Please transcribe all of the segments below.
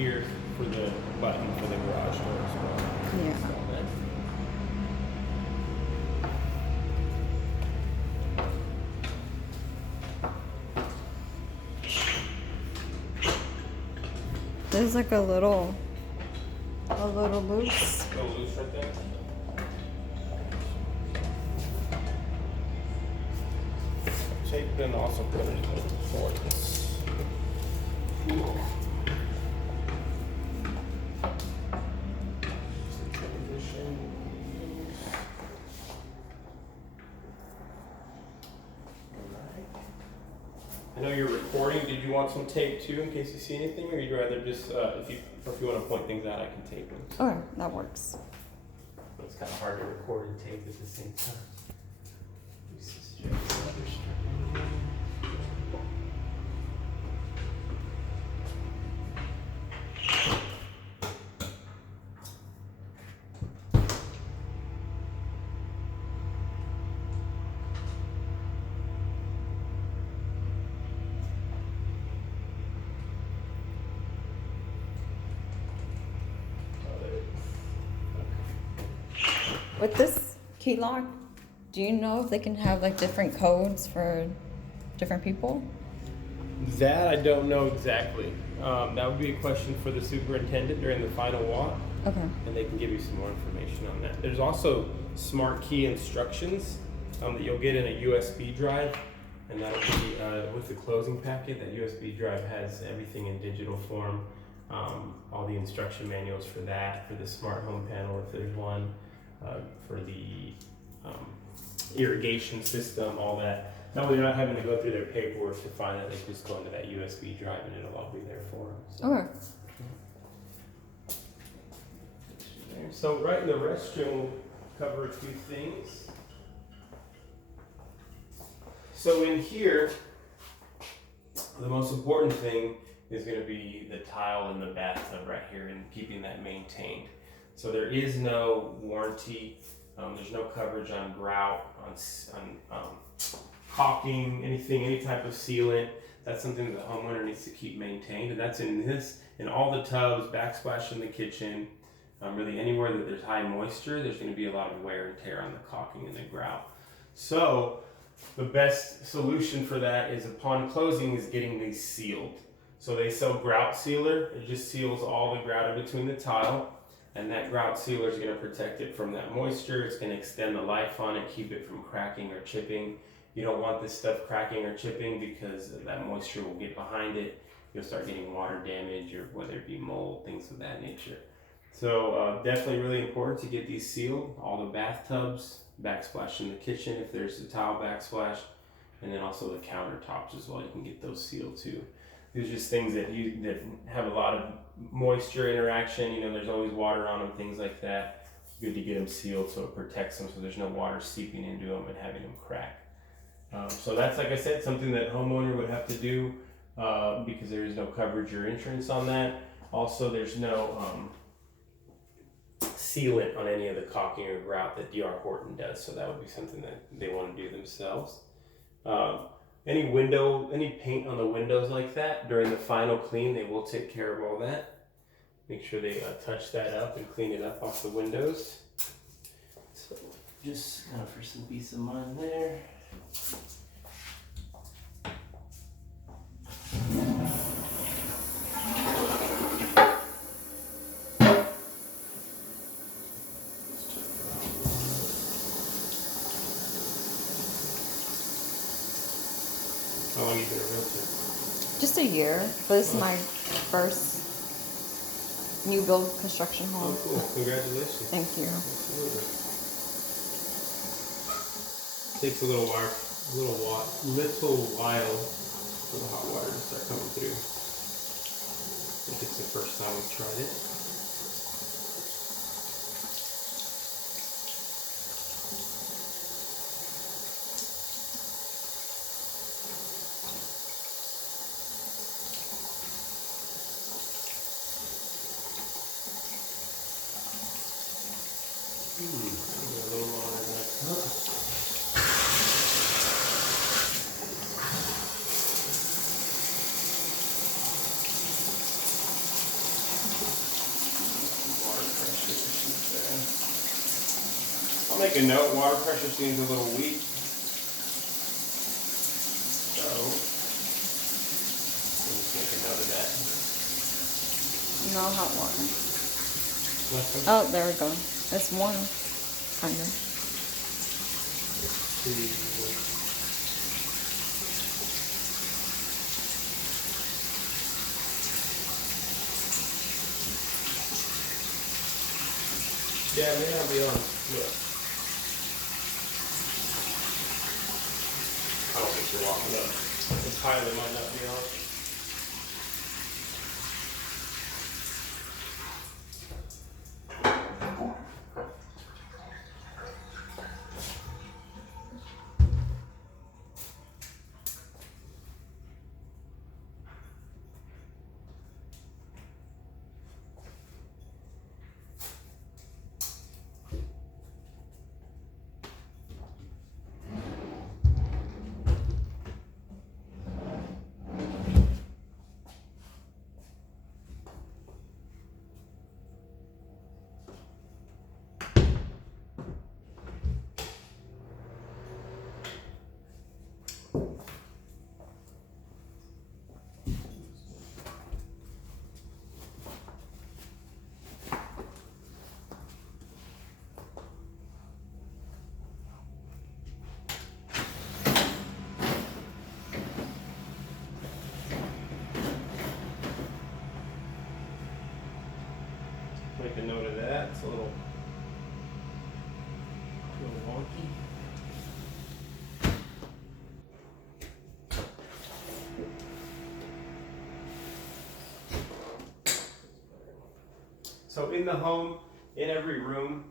here for the button for the garage door as well. Yeah. Install that. There's like a little loose. Go loose right there. Tape it and also put it in the ports. I know you're recording. Did you want some tape too in case you see anything, or you'd rather just if you want to point things out, I can tape them. Okay, that works. It's kind of hard to record and tape at the same time. With this key lock, do you know if they can have like different codes for different people? That I don't know exactly. That would be a question for the superintendent during the final walk, Okay. and they can give you some more information on that. There's also smart key instructions that you'll get in a USB drive, and that'll be with the closing packet. That USB drive has everything in digital form, all the instruction manuals for that, for the smart home panel if there's one, for the irrigation system, all that. That way they're not having to go through their paperwork to find it. They just go into that USB drive and it'll all be there for them. So. Okay. So right in the restroom, we'll cover a few things. So in here, the most important thing is going to be the tile in the bathtub right here and keeping that maintained. So there is no warranty. There's no coverage on grout, on caulking, anything, any type of sealant. That's something that the homeowner needs to keep maintained, and that's in all the tubs, backsplash in the kitchen, really anywhere that there's high moisture. There's going to be a lot of wear and tear on the caulking and the grout. So the best solution for that is upon closing is getting these sealed. So they sell grout sealer. It just seals all the grout in between the tile. And that grout sealer is going to protect it from that moisture. It's going to extend the life on it, keep it from cracking or chipping. You don't want this stuff cracking or chipping because that moisture will get behind it. You'll start getting water damage or whether it be mold, things of that nature. So definitely really important to get these sealed. All the bathtubs, backsplash in the kitchen if there's a tile backsplash, and then also the countertops as well. You can get those sealed too. These are just things that have a lot of moisture interaction. You know, there's always water on them, things like that. Good to get them sealed so it protects them, so there's no water seeping into them and having them crack. So that's, like I said, something that homeowner would have to do because there is no coverage or insurance on that. Also, there's no sealant on any of the caulking or grout that D.R. Horton does, so that would be something that they want to do themselves. Any paint on the windows like that, during the final clean, they will take care of all that. Make sure they touch that up and clean it up off the windows. So just for some peace of mind there. How long have you been a realtor? Just a year, but this is my first new build construction Oh, home. cool. Congratulations. Thank you. Absolutely. Takes a little while for the hot water to start coming through. I think it's the first time we've tried it. A little longer than I thought. make a note, water pressure seems a little weak. So, we'll just make a note of that. No hot water. Nothing? Oh, there we go. It's warm, kind of. Yeah, it may not be on. Look. I don't think you're walking up. The pilot might not be on. Make a note of that. It's a little wonky. So in the home, in every room,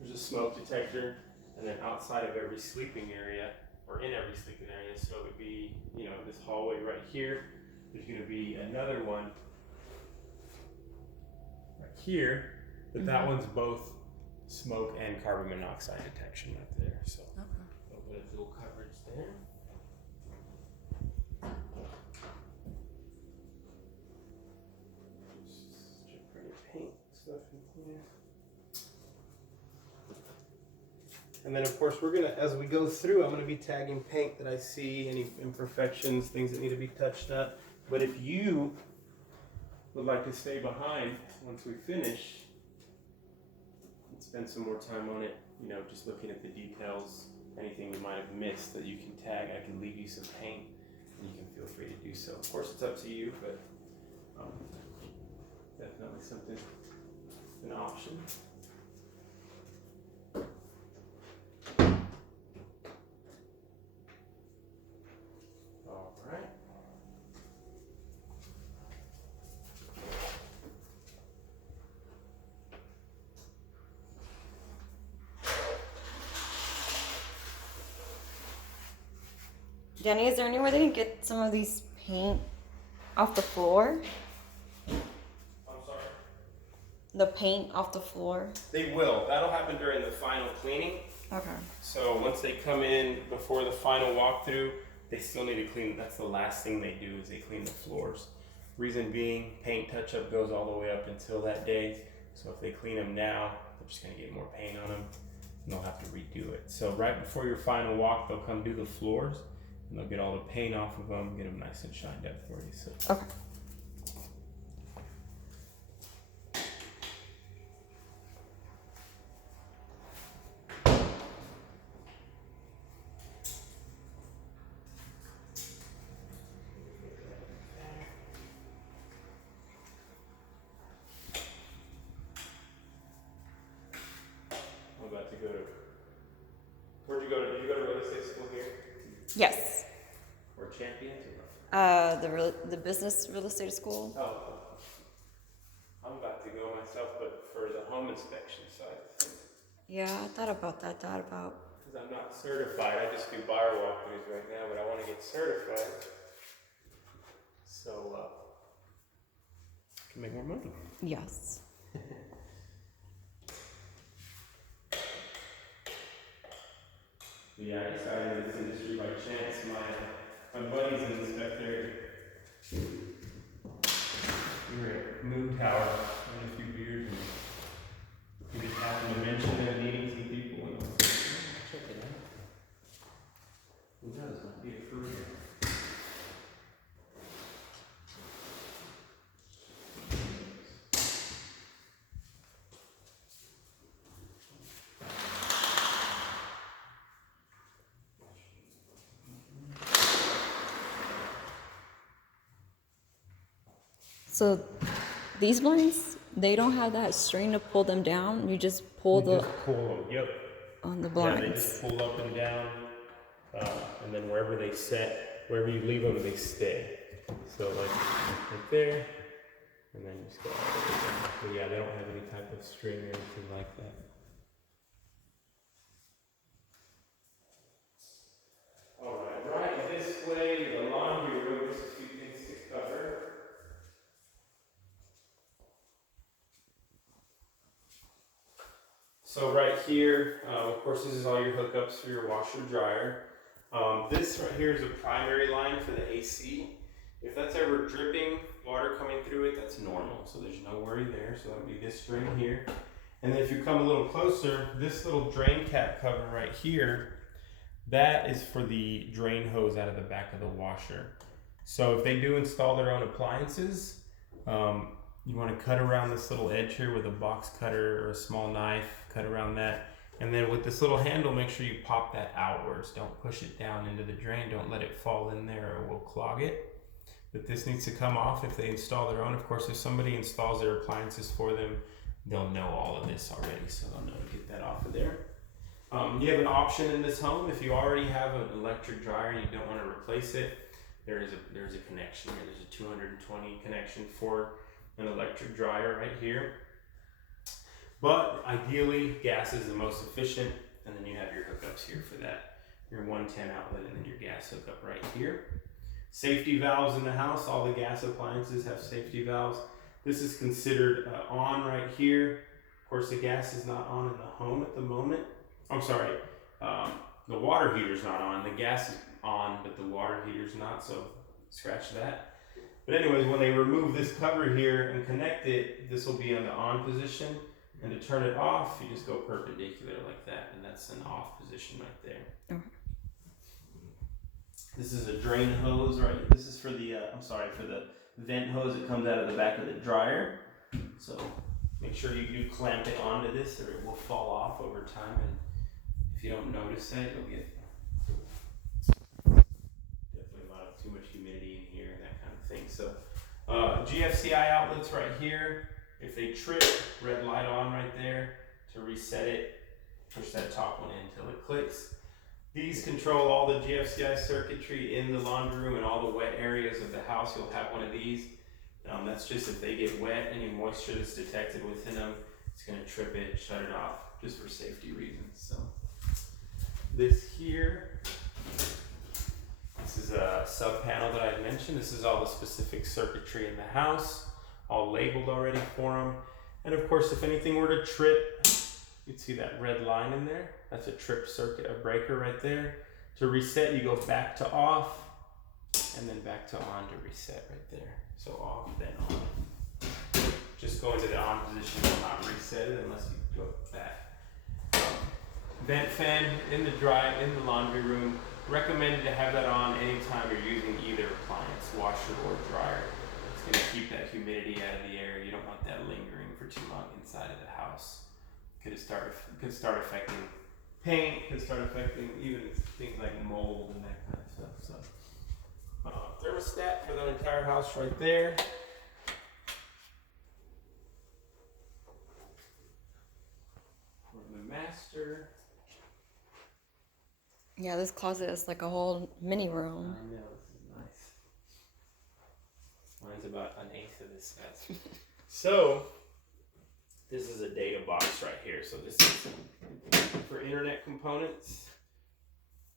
there's a smoke detector, and then outside of every sleeping area, or in every sleeping area, so it would be, this hallway right here, there's going to be another one right here, but that one's both smoke and carbon monoxide detection right there. So a little bit of dual coverage there. Just check for any paint stuff in here. And then of course as we go through, I'm gonna be tagging paint that I see, any imperfections, things that need to be touched up. But if you would like to stay behind once we finish and spend some more time on it, just looking at the details, anything you might have missed that you can tag, I can leave you some paint and you can feel free to do so. Of course it's up to you, but definitely something, an option. All right. Danny, is there anywhere they can get some of these paint off the floor? I'm sorry? The paint off the floor? They will. That'll happen during the final cleaning. Okay. So once they come in before the final walkthrough, they still need to clean. That's the last thing they do is they clean the floors. Reason being, paint touch-up goes all the way up until that day. So if they clean them now, they're just gonna get more paint on them and they'll have to redo it. So right before your final walk, they'll come do the floors and they'll get all the paint off of them, get them nice and shined up for you. So. Okay. I'm about to go to, where'd you go to, did you go to real estate school here? Yes. Or Champions? The business real estate school. Oh, I'm about to go myself, but for the home inspection side. Yeah, I thought about that. Because I'm not certified, I just do buyer walkthroughs right now, but I want to get certified. So, I can make more money. Yes. Yeah, I decided in this industry by chance. My buddy's an inspector. We were at Moon Tower having a few beers, and he just happened to mention them needing some people. And So these blinds, they don't have that string to pull them down. You just pull You the just pull them. Yep. on the Yeah, they just blinds. pull up and down, and then wherever they set, wherever you leave them, they stay. So like right there, and then just go all the way down. But yeah, they don't have any type of string or anything like that. Alright, right this way, the laundry room, just a few things to cover. So right here, of course, this is all your hookups for your washer dryer. This right here is a primary line for the AC. If that's ever dripping, water coming through it, that's normal. So there's no worry there. So that would be this string here. And then if you come a little closer, this little drain cap cover right here, that is for the drain hose out of the back of the washer. So if they do install their own appliances, you want to cut around this little edge here with a box cutter or a small knife, cut around that. And then with this little handle, make sure you pop that outwards. Don't push it down into the drain. Don't let it fall in there or it will clog it. But this needs to come off if they install their own. Of course, if somebody installs their appliances for them, they'll know all of this already, so they'll know to get that off of there. You have an option in this home. If you already have an electric dryer and you don't want to replace it, there's a connection here. There's a 220 connection for an electric dryer right here. But ideally, gas is the most efficient, and then you have your hookups here for that. Your 110 outlet and then your gas hookup right here. Safety valves in the house. All the gas appliances have safety valves. This is considered on right here. Of course, the gas is not on in the home at the moment. I'm sorry, the water heater's not on. The gas is on, but the water heater's not, so scratch that. But anyways, when they remove this cover here and connect it, this will be in the on position. And to turn it off, you just go perpendicular like that, and that's an off position right there. Okay. This is a drain hose, right? This is for the, for the vent hose that comes out of the back of the dryer. So make sure you do clamp it onto this or it will fall off over time. And if you don't notice that, you'll get definitely a lot of too much humidity in here and that kind of thing. So GFCI outlets right here. If they trip, red light on right there to reset it. Push that top one in until it clicks. These control all the GFCI circuitry in the laundry room and all the wet areas of the house. You'll have one of these. That's just if they get wet, any moisture that's detected within them, it's going to trip it, shut it off, just for safety reasons. So this here, this is a sub panel that I mentioned. This is all the specific circuitry in the house, all labeled already for them. And of course, if anything were to trip, you'd see that red line in there. That's a trip circuit, a breaker right there. To reset, you go back to off, and then back to on to reset right there. So off, then on. Just go into the on position will not reset it unless you go back. Vent fan in the laundry room. Recommended to have that on anytime you're using either appliance, washer or dryer. It's going to keep that humidity out of the air. You don't want that lingering for too long inside of the house. Could start affecting paint, could start affecting even things like mold and that kind of stuff. So thermostat for the entire house right there. For the master. Yeah, this closet is like a whole mini room. I know, this is nice. Mine's about an eighth of this size. So this is a data box right here. So this is for internet components,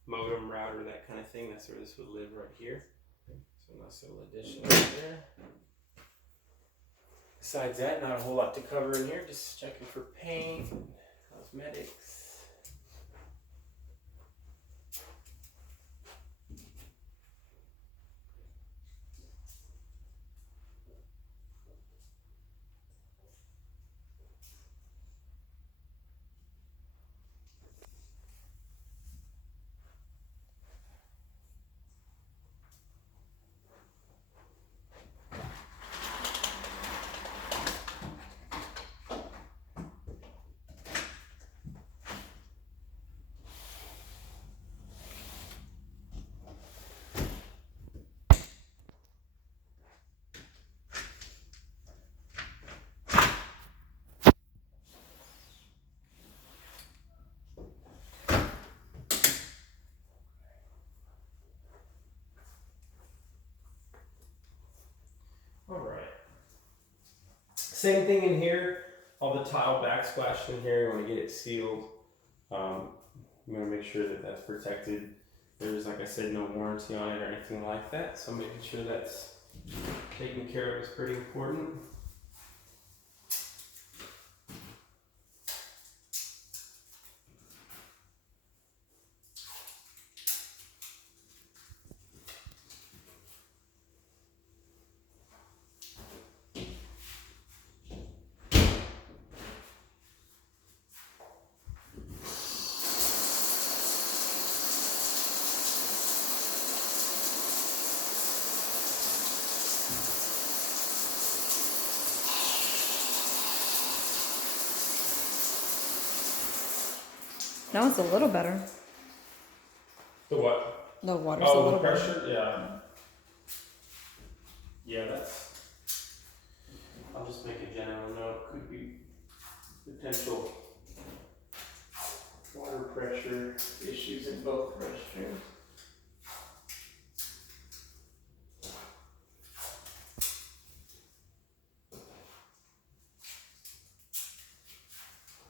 modem, router, that kind of thing. That's where this would live right here. So nice little addition right there. Besides that, not a whole lot to cover in here. Just checking for paint, cosmetics. Same thing in here. All the tile backsplash in here. You want to get it sealed. You want to make sure that that's protected. There's, like I said, no warranty on it or anything like that. So making sure that's taken care of is pretty important. Now it's a little better. The what? The water's a Oh, little the better. pressure? Yeah. Yeah, that's. I'll just make a general note. Could be potential water pressure issues in both restrooms.